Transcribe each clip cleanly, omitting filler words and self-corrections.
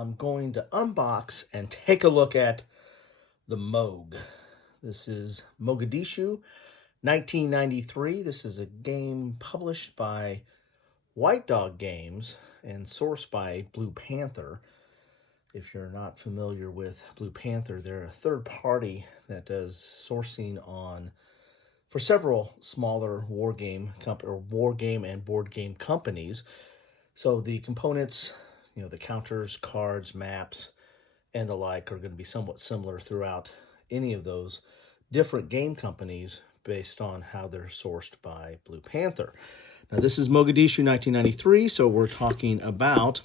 I'm going to unbox and take a look at the Moog. This is Mogadishu, 1993. This is a game published by White Dog Games and sourced by Blue Panther. If you're not familiar with Blue Panther, they're a third party that does sourcing for several smaller war game and board game companies. So the components, the counters, cards, maps, and the like are going to be somewhat similar throughout any of those different game companies based on how they're sourced by Blue Panther. Now, this is Mogadishu 1993, so we're talking about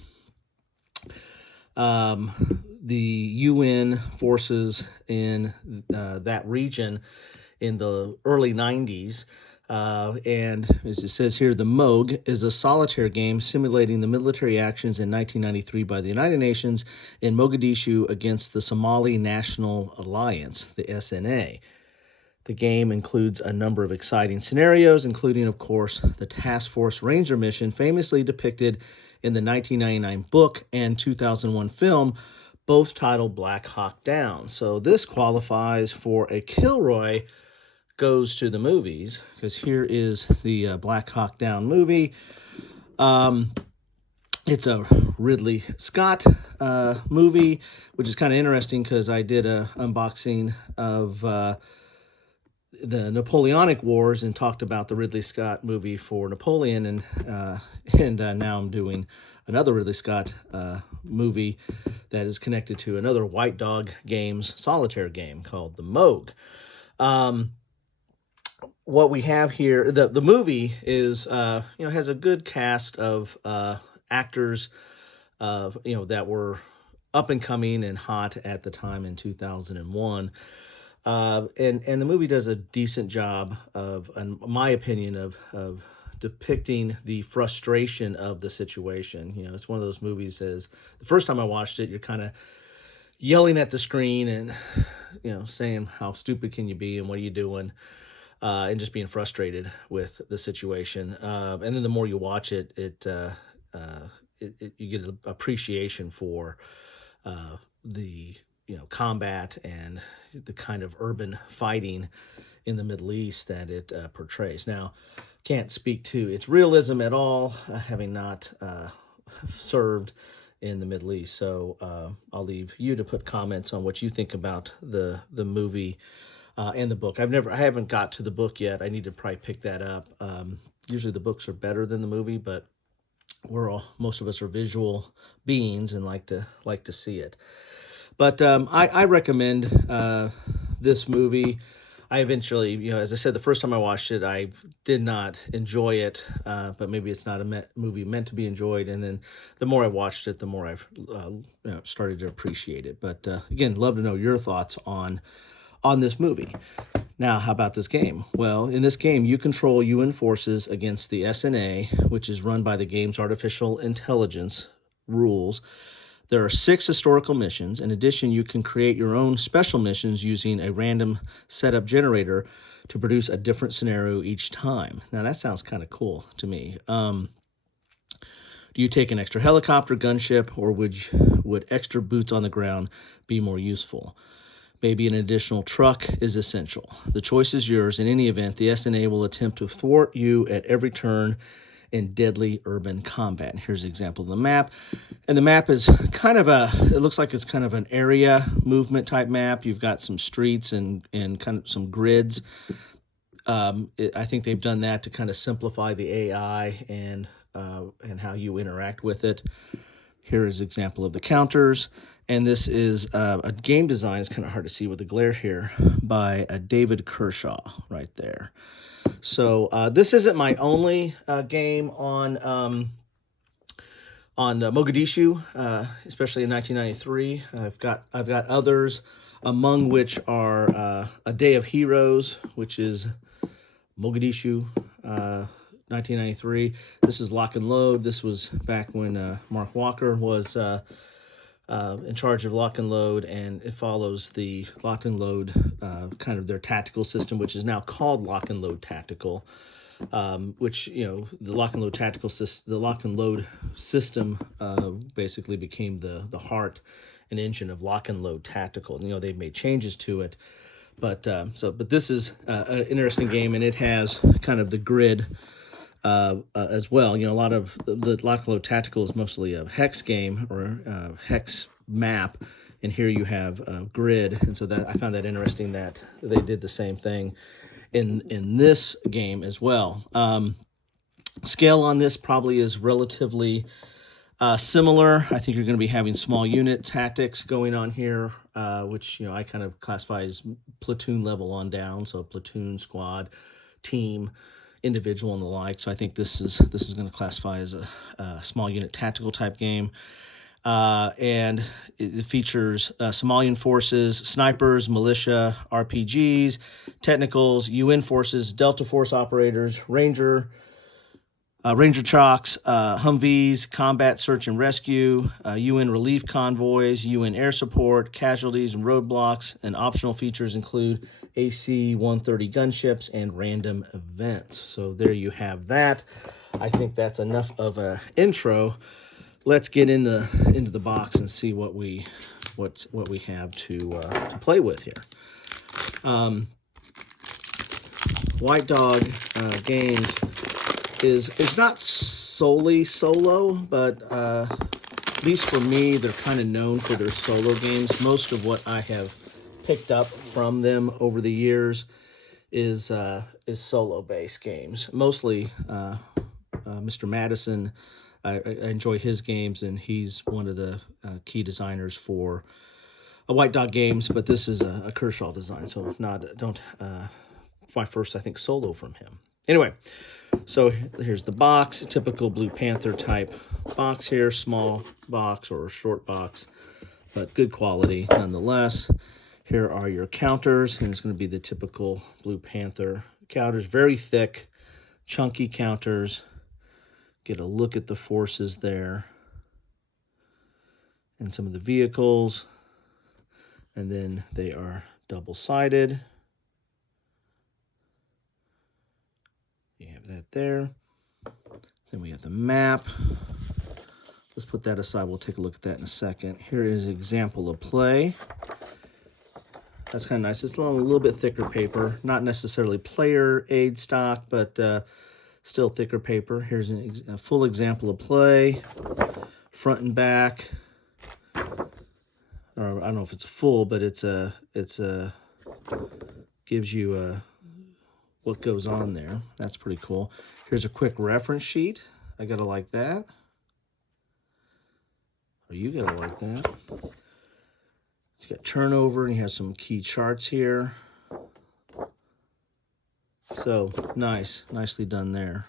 the UN forces in that region in the early 90s. And as it says here, the Moog is a solitaire game simulating the military actions in 1993 by the United Nations in Mogadishu against the Somali National Alliance, the SNA. The game includes a number of exciting scenarios, including, of course, the Task Force Ranger mission, famously depicted in the 1999 book and 2001 film, both titled Blackhawk Down. So this qualifies for a Kilroy goes to the movies, because here is the Black Hawk Down movie. It's a Ridley Scott movie, which is kind of interesting because I did a unboxing of the Napoleonic Wars and talked about the Ridley Scott movie for Napoleon, and now I'm doing another Ridley Scott movie that is connected to another White Dog Games solitaire game called the Moog. What we have here, the movie is, has a good cast of actors, that were up and coming and hot at the time in 2001. And the movie does a decent job of, in my opinion, of depicting the frustration of the situation. It's one of those movies, as the first time I watched it, you're kind of yelling at the screen and, saying, how stupid can you be and what are you doing? And just being frustrated with the situation. And then the more you watch it, you get an appreciation for the combat and the kind of urban fighting in the Middle East that it portrays. Now, can't speak to its realism at all, having not served in the Middle East. So I'll leave you to put comments on what you think about the movie and the book. I haven't got to the book yet. I need to probably pick that up. Usually the books are better than the movie, but most of us are visual beings and like to see it. But I recommend this movie. I eventually, as I said, the first time I watched it, I did not enjoy it, but maybe it's not a movie meant to be enjoyed. And then the more I watched it, the more I've started to appreciate it. But again, love to know your thoughts on this movie. Now, how about this game? Well, in this game, you control UN forces against the SNA, which is run by the game's artificial intelligence rules. There are 6 historical missions. In addition, you can create your own special missions using a random setup generator to produce a different scenario each time. Now, that sounds kind of cool to me. Do you take an extra helicopter, gunship, or would extra boots on the ground be more useful? Maybe an additional truck is essential. The choice is yours. In any event, the SNA will attempt to thwart you at every turn in deadly urban combat. And here's an example of the map. And the map is it looks like it's kind of an area movement type map. You've got some streets and kind of some grids. I think they've done that to kind of simplify the AI and how you interact with it. Here is an example of the counters. And this is a game design. It's kind of hard to see with the glare here, by David Kershaw right there. So this isn't my only game on Mogadishu, especially in 1993. I've got others, among which are A Day of Heroes, which is Mogadishu, 1993. This is Lock and Load. This was back when Mark Walker was in charge of Lock and Load, and it follows the Lock and Load, kind of their tactical system, which is now called Lock and Load Tactical. which, the lock and load tactical system, the lock and load system basically became the heart and engine of lock and load tactical. They've made changes to it, but this is an interesting game, and it has kind of the grid as well. A lot of the lock and load tactical is mostly a hex game or a hex map, and here you have a grid, and so that I found that interesting that they did the same thing in this game as well. Scale on this probably is relatively similar. I think you're going to be having small unit tactics going on here, which I kind of classify as platoon level on down, so platoon, squad, team, individual, and the like. So I think this is going to classify as a small unit tactical type game. And it features Somalian forces, snipers, militia, RPGs, technicals, UN forces, Delta Force operators, Ranger Chalks, Humvees, combat search and rescue, UN relief convoys, UN air support, casualties and roadblocks, and optional features include AC-130 gunships and random events. So there you have that. I think that's enough of an intro. Let's get into the box and see what we have to play with here. White Dog Games is not solely solo, but at least for me, they're kind of known for their solo games. Most of what I have picked up from them over the years is solo-based games. Mostly Mr. Madison. I enjoy his games, and he's one of the key designers for White Dog Games, but this is a Kershaw design, so my first, I think, solo from him. Anyway, so here's the box, typical Blue Panther type box here, small box or short box, but good quality nonetheless. Here are your counters, and it's going to be the typical Blue Panther counters, very thick, chunky counters. Get a look at the forces there and some of the vehicles, and then they are double-sided. You have that there. Then we have the map. Let's put that aside. We'll take a look at that in a second. Here is example of play. That's kind of nice. It's a little bit thicker paper, not necessarily player aid stock, but still thicker paper. Here's a full example of play, front and back. Or I don't know if it's full, but it's gives you what goes on there. That's pretty cool. Here's a quick reference sheet. I gotta like that. Or you gotta like that. It's got turnover, and you have some key charts here. So nicely done there.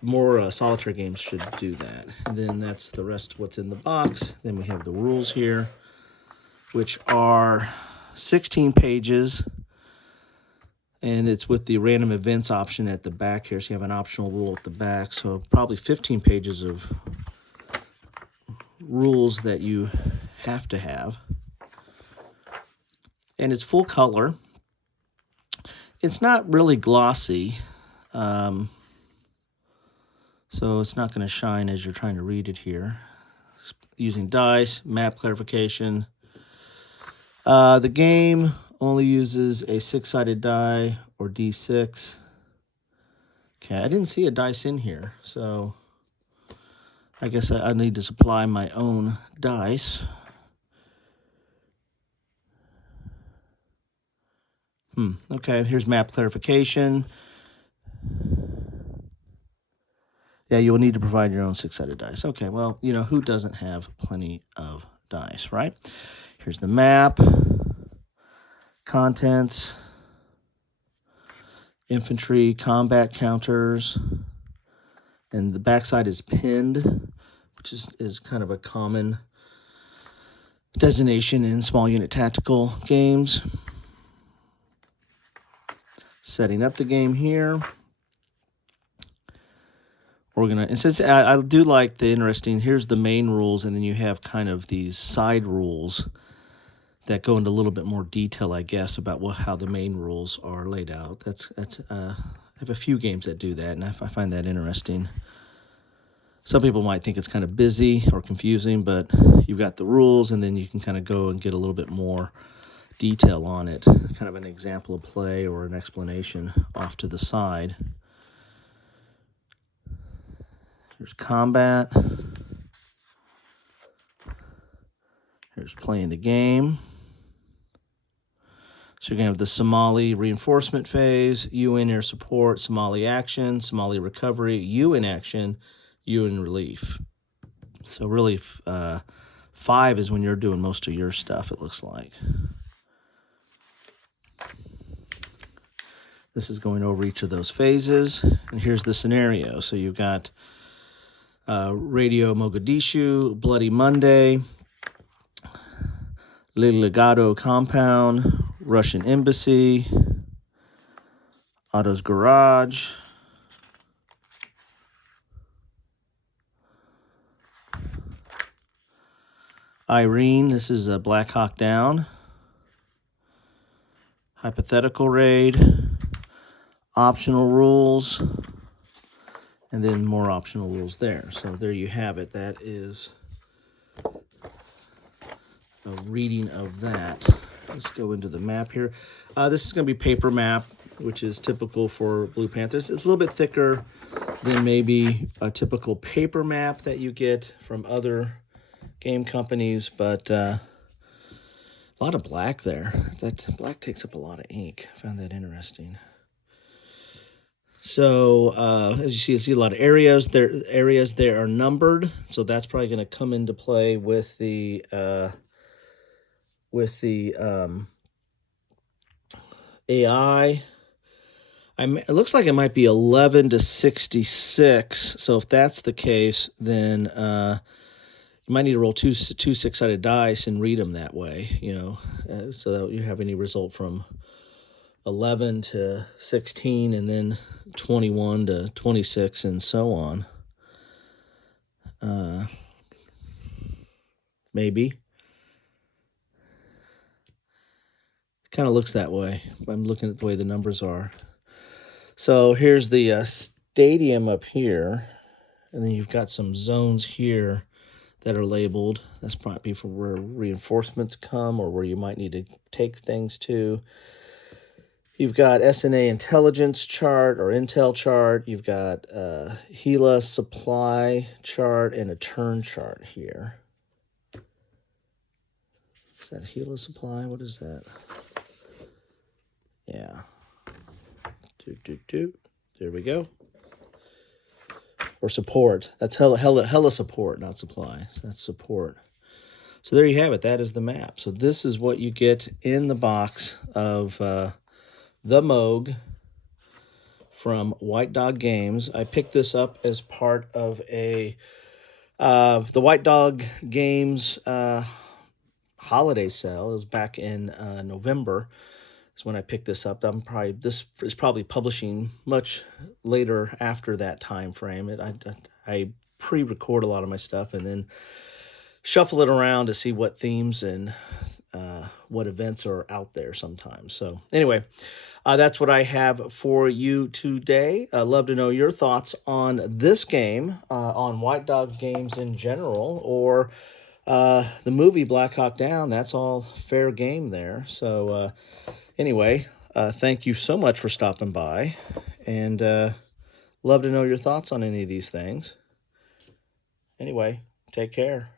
More solitaire games should do that. And then that's the rest of what's in the box. Then we have the rules here, which are 16 pages, and it's with the random events option at the back here. So you have an optional rule at the back. So probably 15 pages of rules that you have to have. And it's full color. It's not really glossy, so it's not going to shine as you're trying to read it here. Using dice, map clarification. The game only uses a 6-sided die or D6. Okay, I didn't see a dice in here, so I guess I need to supply my own dice. Okay, here's map clarification. Yeah, you will need to provide your own 6-sided dice. Okay, well, who doesn't have plenty of dice, right? Here's the map, contents, infantry, combat counters, and the backside is pinned, which is kind of a common designation in small unit tactical games. Setting up the game here. And since I do like the interesting, here's the main rules, and then you have kind of these side rules that go into a little bit more detail, I guess, about how the main rules are laid out. That's have a few games that do that, and I find that interesting. Some people might think it's kind of busy or confusing, but you've got the rules, and then you can kind of go and get a little bit more detail on it, kind of an example of play or an explanation off to the side. There's combat. Here's playing the game. So you're going to have the Somali reinforcement phase, UN air support, Somali action, Somali recovery, UN action, UN relief. So really, 5 is when you're doing most of your stuff, it looks like. This is going over each of those phases. And here's the scenario. So you've got Radio Mogadishu, Bloody Monday, Legado Compound, Russian Embassy, Otto's Garage, Irene, this is a Blackhawk down, Hypothetical Raid, Optional Rules, and then more optional rules there. So there you have it. That is a reading of that. Let's go into the map here. This is going to be paper map, which is typical for Blue Panthers. It's a little bit thicker than maybe a typical paper map that you get from other game companies, but a lot of black there. That black takes up a lot of ink. I found that interesting. So as you see a lot of areas. Areas there are numbered, so that's probably going to come into play with the AI. It looks like it might be 11 to 66. So if that's the case, then you might need to roll two 6-sided dice and read them that way, so that you have any result from 11 to 16 and then 21 to 26 and so on. Maybe. Kind of looks that way. I'm looking at the way the numbers are. So here's the stadium up here, and then you've got some zones here that are labeled. That's probably for where reinforcements come or where you might need to take things to. You've got SNA intelligence chart or intel chart. You've got Gila supply chart and a turn chart here. Is that Gila supply? What is that? Yeah. There we go. Or support. That's hella support, not supply. So that's support. So there you have it. That is the map. So this is what you get in the box of the Moog from White Dog Games. I picked this up as part of the White Dog Games holiday sale. It was back in November. That's when I picked this up. This is probably publishing much later after that time frame. I pre-record a lot of my stuff and then shuffle it around to see what themes and what events are out there sometimes. So anyway, that's what I have for you today. I'd love to know your thoughts on this game, on White Dog Games in general, or the movie Blackhawk Down. That's all fair game there. So anyway, thank you so much for stopping by, and love to know your thoughts on any of these things. Anyway, take care.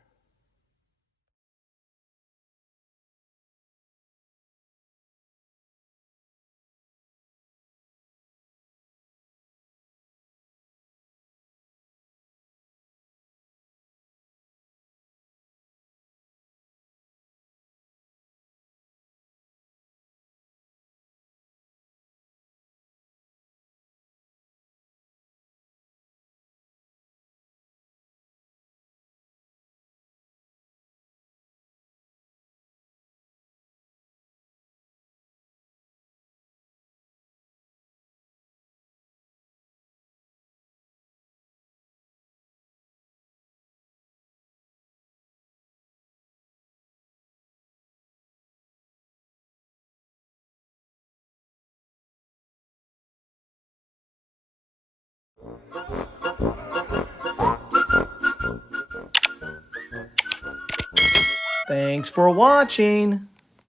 Thanks for watching.